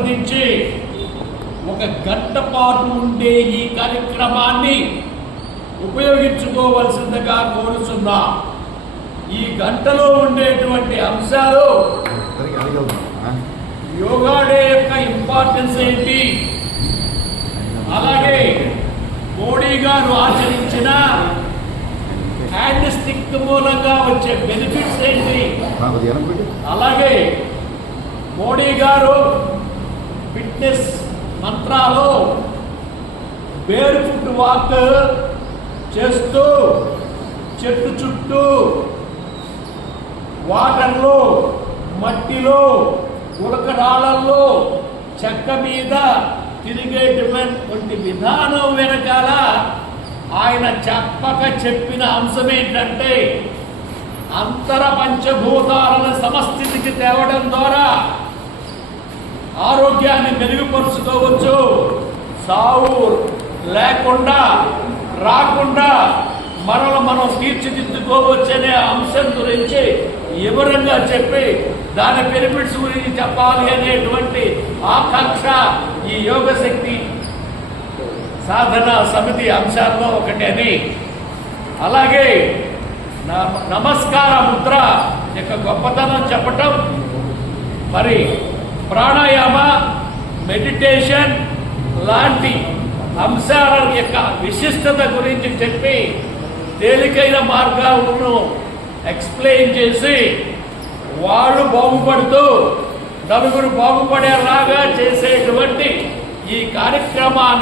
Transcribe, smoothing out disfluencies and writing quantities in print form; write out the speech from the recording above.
సంప్రదించి ఒక గంట పాటు ఉండే ఈ కార్యక్రమాన్ని ఉపయోగించుకోవలసిందిగా కోరుచున్నా. ఈ గంటలో ఉండేటువంటి అంశాలు యోగా డే యొక్క ఇంపార్టెన్స్ ఏంటి, అలాగే మోడీ గారు ఆచరించిన హ్యాండ్ స్టిక్ మూలంగా వచ్చే బెనిఫిట్స్ ఏంటి, అలాగే మోడీ గారు ఫిట్నెస్ మంత్రాలు బేర్ ఫుట్ వాక్ చేస్తూ చెట్టు చుట్టూ వాటర్లో మట్టిలో ఉలకరాళ్ళల్లో చెక్క మీద తిరిగేటువంటి విధానం వెనకాల ఆయన చెప్పిన అంశం ఏంటంటే అంతర పంచభూతాలను సమస్థితికి తేవడం ద్వారా ఆరోగ్యాన్ని మెరుగుపరుచుకోవచ్చు, సావు లేకుండా రాకుండా మనం తీర్చిదిద్దుకోవచ్చనే అంశం గురించి వివరంగా చెప్పి దాని బెనిఫిట్స్ గురించి చెప్పాలి అనేటువంటి ఆకాంక్ష ఈ యోగ శక్తి సాధన సమితి అంశాల్లో ఒకటి అని, అలాగే నమస్కార ముద్ర యొక్క గొప్పతనం చెప్పటం, మరి ప్రాణాయామ మెడిటేషన్ లాంటి అంశాల యొక్క విశిష్టత గురించి చెప్పి తేలికైన మార్గాలను ఎక్స్ప్లెయిన్ చేసి వాళ్ళు బాగుపడుతూ నలుగురు బాగుపడేలాగా చేసేటువంటి ఈ కార్యక్రమాన్ని